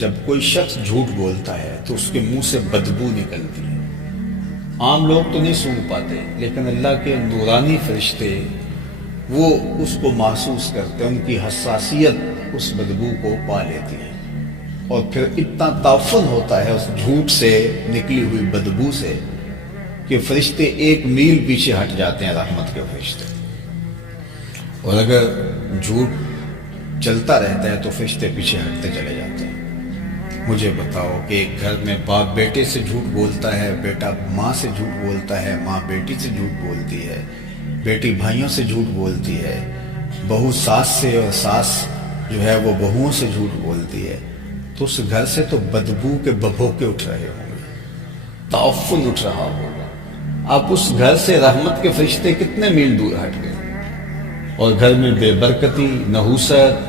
جب کوئی شخص جھوٹ بولتا ہے تو اس کے منہ سے بدبو نکلتی ہے۔ عام لوگ تو نہیں سونگھ پاتے، لیکن اللہ کے نورانی فرشتے وہ اس کو محسوس کرتے ہیں، ان کی حساسیت اس بدبو کو پا لیتی ہے، اور پھر اتنا تعفن ہوتا ہے اس جھوٹ سے نکلی ہوئی بدبو سے کہ فرشتے 1 میل پیچھے ہٹ جاتے ہیں، رحمت کے فرشتے۔ اور اگر جھوٹ چلتا رہتا ہے تو فرشتے پیچھے ہٹتے چلے جاتے ہیں۔ مجھے بتاؤ کہ ایک گھر میں باپ بیٹے سے جھوٹ بولتا ہے، بیٹا ماں سے جھوٹ بولتا ہے، ماں بیٹی سے جھوٹ بولتی ہے، بیٹی بھائیوں سے جھوٹ بولتی ہے، بہو ساس سے، اور ساس جو ہے وہ بہوؤں سے جھوٹ بولتی ہے، تو اس گھر سے تو بدبو کے ببھوکے اٹھ رہے ہوں گے، تعفن اٹھ رہا ہوگا۔ آپ اس گھر سے رحمت کے فرشتے کتنے میل دور ہٹ گئے، اور گھر میں بے برکتی، نحوست،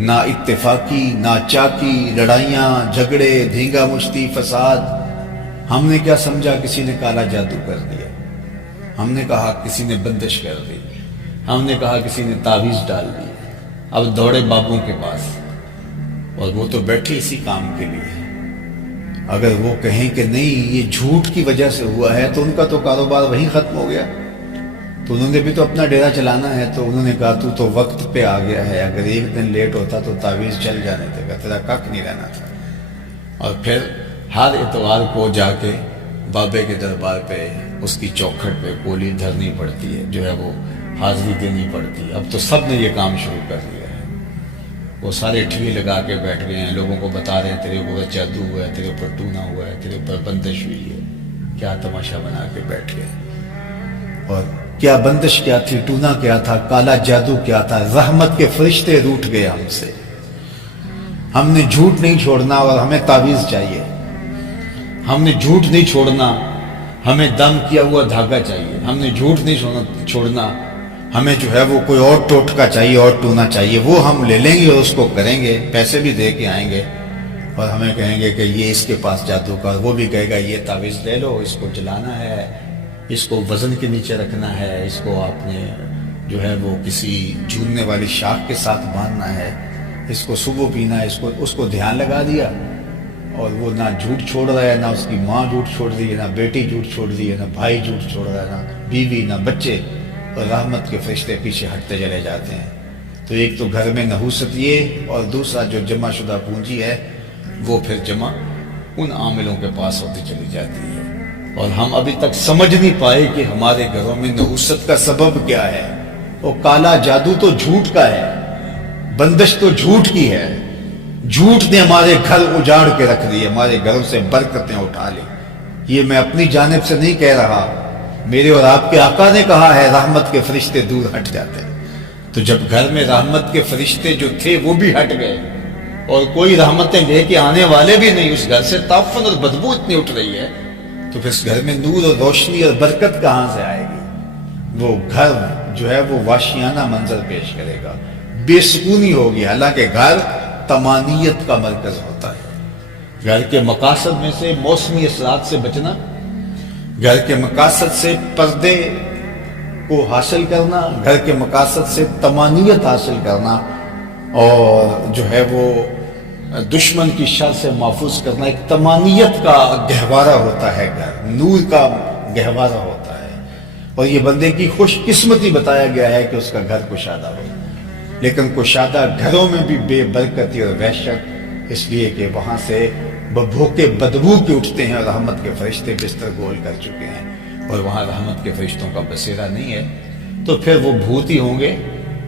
نہ اتفاقی، نہ چاکی، لڑائیاں، جھگڑے، دھینگا مشتی، فساد۔ ہم نے کیا سمجھا کسی نے کالا جادو کر دیا، ہم نے کہا کسی نے بندش کر دی، ہم نے کہا کسی نے تعویذ ڈال دی، اب دوڑے بابوں کے پاس، اور وہ تو بیٹھے اسی کام کے لیے۔ اگر وہ کہیں کہ نہیں یہ جھوٹ کی وجہ سے ہوا ہے تو ان کا تو کاروبار وہیں ختم ہو گیا، تو انہوں نے بھی تو اپنا ڈیرا چلانا ہے، تو انہوں نے کہا تو وقت پہ آ گیا ہے، اگر 1 دن لیٹ ہوتا تو تعویذ چل جانے تھا، تیرا کک نہیں رہنا تھا۔ اور پھر ہر اتوار کو جا کے بابے کے دربار پہ اس کی چوکھٹ پہ کولی دھرنی پڑتی ہے، جو ہے وہ حاضری دینی پڑتی ہے۔ اب تو سب نے یہ کام شروع کر دیا ہے، وہ سارے ٹھوی لگا کے بیٹھ گئے ہیں، لوگوں کو بتا رہے ہیں تیرے اوپر جادو ہوا ہے، تیرے اوپر ٹونا ہوا ہے، تیرے اوپر بندش ہوئی ہے۔ کیا تماشا بنا کے بیٹھ گئے، اور کیا بندش کیا تھی، ٹونا کیا تھا، کالا جادو کیا تھا؟ رحمت کے فرشتے روٹھ گئے ہم سے۔ ہم نے جھوٹ نہیں چھوڑنا اور ہمیں تعویذ چاہیے، ہم نے جھوٹ نہیں چھوڑنا، ہمیں دم کیا ہوا دھاگا چاہیے، ہم نے جھوٹ نہیں چھوڑنا، ہمیں جو ہے وہ کوئی اور ٹوٹکا چاہیے اور ٹونا چاہیے، وہ ہم لے لیں گے اور اس کو کریں گے، پیسے بھی دے کے آئیں گے، اور ہمیں کہیں گے کہ یہ اس کے پاس جادو کا، وہ بھی کہے گا یہ تعویذ لے لو، اس کو جلانا ہے، اس کو وزن کے نیچے رکھنا ہے، اس کو آپ نے جو ہے وہ کسی جھولنے والی شاخ کے ساتھ باندھنا ہے، اس کو صبح پینا ہے، اس کو دھیان لگا دیا، اور وہ نہ جھوٹ چھوڑ رہا ہے، نہ اس کی ماں جھوٹ چھوڑ رہی ہے، نہ بیٹی جھوٹ چھوڑ رہی ہے، نہ بھائی جھوٹ چھوڑ رہا ہے، نہ بیوی، نہ بچے، اور رحمت کے فرشتے پیچھے ہٹتے چلے جاتے ہیں۔ تو ایک تو گھر میں نحوست یہ، اور دوسرا جو جمع شدہ پونجی ہے وہ پھر جمع ان عاملوں کے پاس ہوتی چلی جاتی ہے، اور ہم ابھی تک سمجھ نہیں پائے کہ ہمارے گھروں میں نحوست کا سبب کیا ہے۔ وہ کالا جادو تو جھوٹ کا ہے، بندش تو جھوٹ کی ہے، جھوٹ نے ہمارے گھر اجاڑ کے رکھ دی، ہمارے گھروں سے برکتیں اٹھا لی۔ یہ میں اپنی جانب سے نہیں کہہ رہا، میرے اور آپ کے آقا نے کہا ہے رحمت کے فرشتے دور ہٹ جاتے ہیں۔ تو جب گھر میں رحمت کے فرشتے جو تھے وہ بھی ہٹ گئے، اور کوئی رحمتیں لے کے آنے والے بھی نہیں، اس گھر سے تعفن اور بدبو اتنی اٹھ رہی ہے، تو پھر اس گھر میں نور اور روشنی اور برکت کہاں سے آئے گی؟ وہ گھر جو ہے وہ وحشیانہ منظر پیش کرے گا، بے سکونی ہوگی، حالانکہ گھر طمانیت کا مرکز ہوتا ہے۔ گھر کے مقاصد میں سے موسمی اثرات سے بچنا، گھر کے مقاصد سے پردے کو حاصل کرنا، گھر کے مقاصد سے طمانیت حاصل کرنا، اور جو ہے وہ دشمن کی شر سے محفوظ کرنا، ایک طمانیت کا گہوارہ ہوتا ہے گھر، نور کا گہوارہ ہوتا ہے، اور یہ بندے کی خوش قسمتی بتایا گیا ہے کہ اس کا گھر کشادہ ہو۔ لیکن کشادہ گھروں میں بھی بے برکتی اور وحشت، اس لیے کہ وہاں سے ببھوکے بدبو کے اٹھتے ہیں، اور رحمت کے فرشتے بستر گول کر چکے ہیں، اور وہاں رحمت کے فرشتوں کا بسیرا نہیں ہے، تو پھر وہ بھوت ہی ہوں گے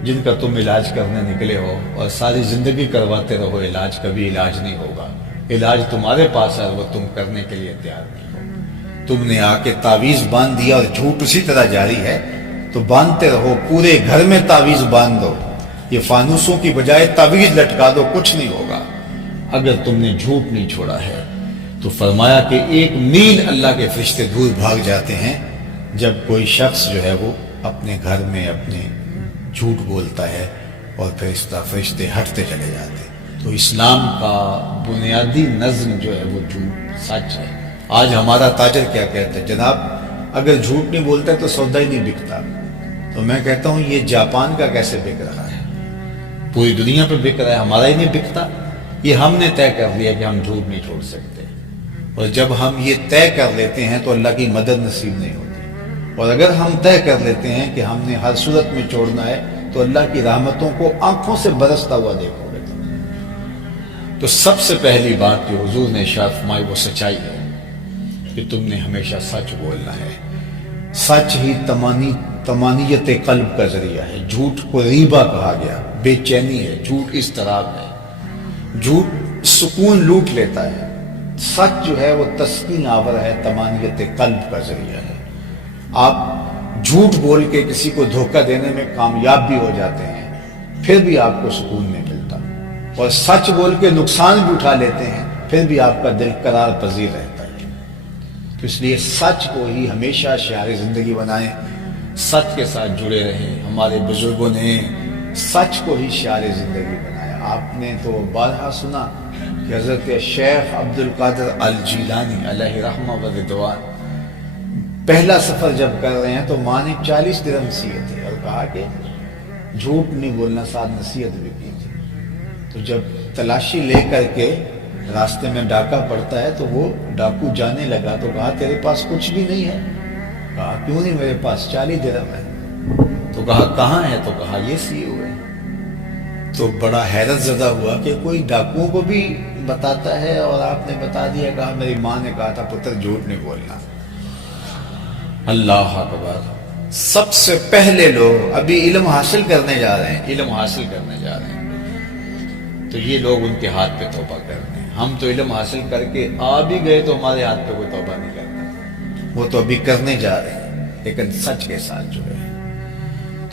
جن کا تم علاج کرنے نکلے ہو، اور ساری زندگی کرواتے رہو علاج، کبھی علاج نہیں ہوگا۔ علاج تمہارے پاس ہے، وہ تم کرنے کے لیے تیار نہیں ہو۔ تم نے آ کے تعویذ باندھ دیا، اور جھوٹ اسی طرح جاری ہے، تو باندھتے رہو، پورے گھر میں تعویذ باندھ دو، یہ فانوسوں کی بجائے تعویذ لٹکا دو، کچھ نہیں ہوگا اگر تم نے جھوٹ نہیں چھوڑا ہے۔ تو فرمایا کہ 1 میل اللہ کے فرشتے دور بھاگ جاتے ہیں جب کوئی شخص جو ہے وہ اپنے گھر میں اپنے جھوٹ بولتا ہے، اور پھر اس طرح فرشتے ہٹتے چلے جاتے ہیں۔ تو اسلام کا بنیادی نظم جو ہے وہ جھوٹ سچ ہے۔ آج ہمارا تاجر کیا کہتا ہے، جناب اگر جھوٹ نہیں بولتا ہے تو سودا ہی نہیں بکتا۔ تو میں کہتا ہوں یہ جاپان کا کیسے بک رہا ہے، پوری دنیا پہ بک رہا ہے، ہمارا ہی نہیں بکتا۔ یہ ہم نے طے کر لیا کہ ہم جھوٹ نہیں چھوڑ سکتے، اور جب ہم یہ طے کر لیتے ہیں تو اللہ کی مدد نصیب نہیں ہوتی، اور اگر ہم طے کر لیتے ہیں کہ ہم نے ہر صورت میں چھوڑنا ہے تو اللہ کی رحمتوں کو آنکھوں سے برستا ہوا دیکھو گے۔ تو سب سے پہلی بات جو حضور نے ارشاد فرمائی وہ سچائی ہے کہ تم نے ہمیشہ سچ بولنا ہے۔ سچ ہی تمانیت قلب کا ذریعہ ہے۔ جھوٹ کو ریبہ کہا گیا، بے چینی ہے، جھوٹ اضطراب ہے، جھوٹ سکون لوٹ لیتا ہے۔ سچ جو ہے وہ تسکین آور ہے، تمانیت قلب کا ذریعہ ہے۔ آپ جھوٹ بول کے کسی کو دھوکہ دینے میں کامیاب بھی ہو جاتے ہیں، پھر بھی آپ کو سکون نہیں ملتا، اور سچ بول کے نقصان بھی اٹھا لیتے ہیں، پھر بھی آپ کا دل قرار پذیر رہتا ہے۔ تو اس لیے سچ کو ہی ہمیشہ شعار زندگی بنائیں، سچ کے ساتھ جڑے رہیں۔ ہمارے بزرگوں نے سچ کو ہی شعار زندگی بنایا۔ آپ نے تو بارہا سنا کہ حضرت شیخ عبد القادر الجیلانی علیہ رحمہ و رضوان پہلا سفر جب کر رہے ہیں تو ماں نے 40 درہم سیے تھے اور کہا کہ جھوٹ نہیں بولنا، ساتھ نصیحت بھی کی تھی۔ تو جب تلاشی لے کر کے راستے میں ڈاکہ پڑتا ہے تو وہ ڈاکو جانے لگا تو کہا تیرے پاس کچھ بھی نہیں ہے؟ کہا کیوں نہیں، میرے پاس 40 درہم ہے۔ تو کہا کہاں ہے؟ تو کہا یہ سیے ہوئے۔ تو بڑا حیرت زدہ ہوا کہ کوئی ڈاکوؤں کو بھی بتاتا ہے اور آپ نے بتا دیا۔ کہا میری ماں نے کہا تھا پتر جھوٹ نہیں بولنا۔ اللہ اکبر۔ سب سے پہلے لوگ ابھی علم حاصل کرنے جا رہے ہیں، علم حاصل کرنے جا رہے ہیں، تو یہ لوگ ان کے ہاتھ پہ توبہ کرتے ہیں۔ ہم تو علم حاصل کر کے آ بھی گئے تو ہمارے ہاتھ پہ کوئی توبہ نہیں کرتا، وہ تو ابھی کرنے جا رہے ہیں، لیکن سچ کے ساتھ جو ہے۔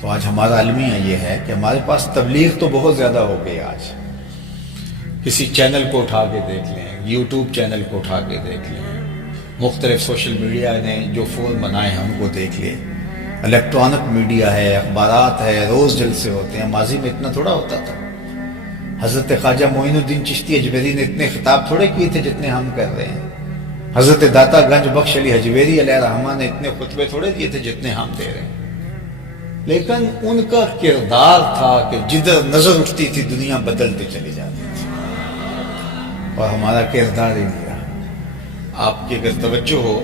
تو آج ہمارا المیہ یہ ہے کہ ہمارے پاس تبلیغ تو بہت زیادہ ہو گئی۔ آج کسی چینل کو اٹھا کے دیکھ لیں، یوٹیوب چینل کو اٹھا کے دیکھ لیں، مختلف سوشل میڈیا نے جو فون بنائے ہیں ان کو دیکھ لیں، الیکٹرانک میڈیا ہے، اخبارات ہے، روز جلسے ہوتے ہیں۔ ماضی میں اتنا تھوڑا ہوتا تھا۔ حضرت خواجہ معین الدین چشتی اجمیری نے اتنے خطاب تھوڑے کیے تھے جتنے ہم کر رہے ہیں۔ حضرت داتا گنج بخش علی حجویری علیہ الرحمہ نے اتنے خطبے تھوڑے دیے تھے جتنے ہم دے رہے ہیں۔ لیکن ان کا کردار تھا کہ جدھر نظر اٹھتی تھی دنیا بدلتے چلی جاتی تھی، اور ہمارا کردار ہی نہیں رہا۔ آپ کی اگر توجہ ہو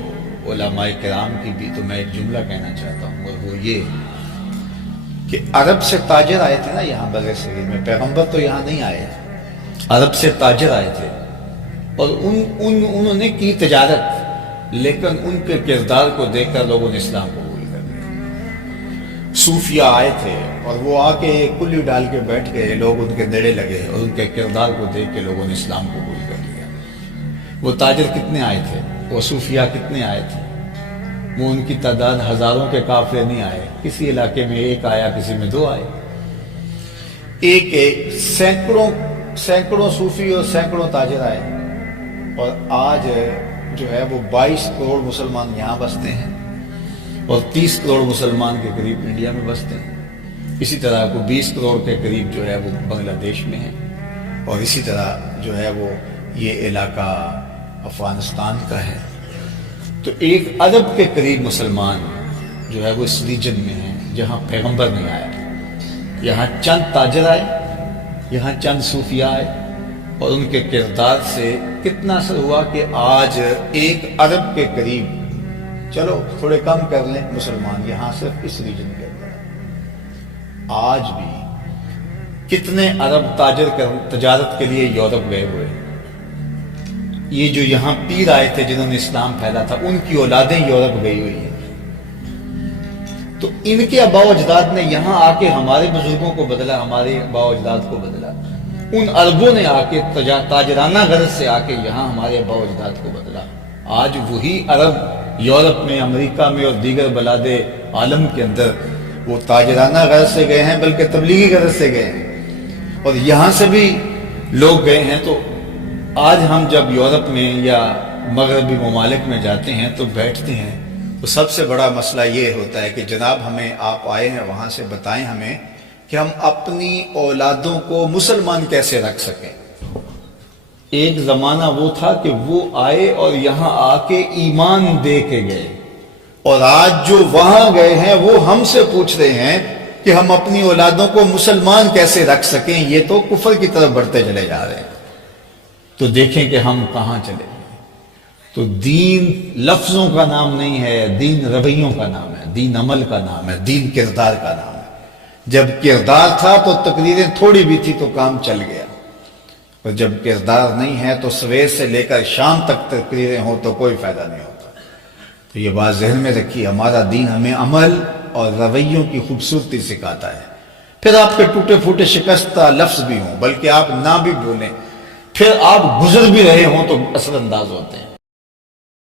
علماء کرام کی بھی تو میں ایک جملہ کہنا چاہتا ہوں، اور وہ یہ کہ عرب سے تاجر آئے تھے نا یہاں بر صغیر میں، پیغمبر تو یہاں نہیں آئے، عرب سے تاجر آئے تھے، اور انہوں نے کی تجارت، لیکن ان کے کردار کو دیکھ کر لوگوں نے اسلام قبول کر لیا۔ صوفیہ آئے تھے اور وہ آ کے کلی ڈال کے بیٹھ گئے، لوگ ان کے نیڑے لگے اور ان کے کردار کو دیکھ کے لوگوں نے اسلام قبول کر لیا۔ وہ تاجر کتنے آئے تھے، وہ صوفیہ کتنے آئے تھے، وہ ان کی تعداد ہزاروں کے قافلے نہیں آئے، کسی علاقے میں ایک آیا، کسی میں 2 آئے، ایک سینکڑوں صوفی اور سینکڑوں تاجر آئے، اور آج جو ہے وہ 22 کروڑ مسلمان یہاں بستے ہیں اور 30 کروڑ مسلمان کے قریب انڈیا میں بستے ہیں۔ اسی طرح کو 20 کروڑ کے قریب جو ہے وہ بنگلہ دیش میں ہے، اور اسی طرح جو ہے وہ یہ علاقہ افغانستان کا ہے۔ تو 1 ارب کے قریب مسلمان جو ہے وہ اس ریجن میں ہیں جہاں پیغمبر نہیں آیا۔ یہاں چند تاجر آئے، یہاں چند صوفیہ آئے، اور ان کے کردار سے کتنا اثر ہوا کہ آج 1 ارب کے قریب، چلو تھوڑے کم کر لیں، مسلمان یہاں صرف اس ریجن کے اندر۔ آج بھی کتنے ارب تاجر تجارت کے لیے یورپ گئے ہوئے۔ یہ جو یہاں پیر آئے تھے جنہوں نے اسلام پھیلا تھا، ان کی اولادیں یورپ گئی ہوئی ہیں۔ تو ان کے آباء و اجداد نے یہاں آ کے ہمارے بزرگوں کو بدلا، ہمارے آباء و اجداد کو بدلا۔ ان عربوں نے آ کے تاجرانہ غرض سے آ کے یہاں ہمارے آباء و اجداد کو بدلا۔ آج وہی عرب یورپ میں، امریکہ میں اور دیگر بلاد عالم کے اندر وہ تاجرانہ غرض سے گئے ہیں، بلکہ تبلیغی غرض سے گئے ہیں، اور یہاں سے بھی لوگ گئے ہیں۔ تو آج ہم جب یورپ میں یا مغربی ممالک میں جاتے ہیں تو بیٹھتے ہیں تو سب سے بڑا مسئلہ یہ ہوتا ہے کہ جناب ہمیں آپ آئے ہیں وہاں سے بتائیں ہمیں کہ ہم اپنی اولادوں کو مسلمان کیسے رکھ سکیں۔ ایک زمانہ وہ تھا کہ وہ آئے اور یہاں آ کے ایمان دے کے گئے، اور آج جو وہاں گئے ہیں وہ ہم سے پوچھ رہے ہیں کہ ہم اپنی اولادوں کو مسلمان کیسے رکھ سکیں۔ یہ تو کفر کی طرف بڑھتے چلے جا رہے ہیں۔ تو دیکھیں کہ ہم کہاں چلے گئے۔ تو دین لفظوں کا نام نہیں ہے، دین رویوں کا نام ہے، دین عمل کا نام ہے، دین کردار کا نام ہے۔ جب کردار تھا تو تقریریں تھوڑی بھی تھی تو کام چل گیا، اور جب کردار نہیں ہے تو سویر سے لے کر شام تک تقریریں ہوں تو کوئی فائدہ نہیں ہوتا۔ تو یہ بات ذہن میں رکھیے، ہمارا دین ہمیں عمل اور رویوں کی خوبصورتی سکھاتا ہے۔ پھر آپ کے ٹوٹے پھوٹے شکستہ لفظ بھی ہوں، بلکہ آپ نہ بھی بولیں، پھر آپ گزر بھی رہے ہوں تو اثر انداز ہوتے ہیں۔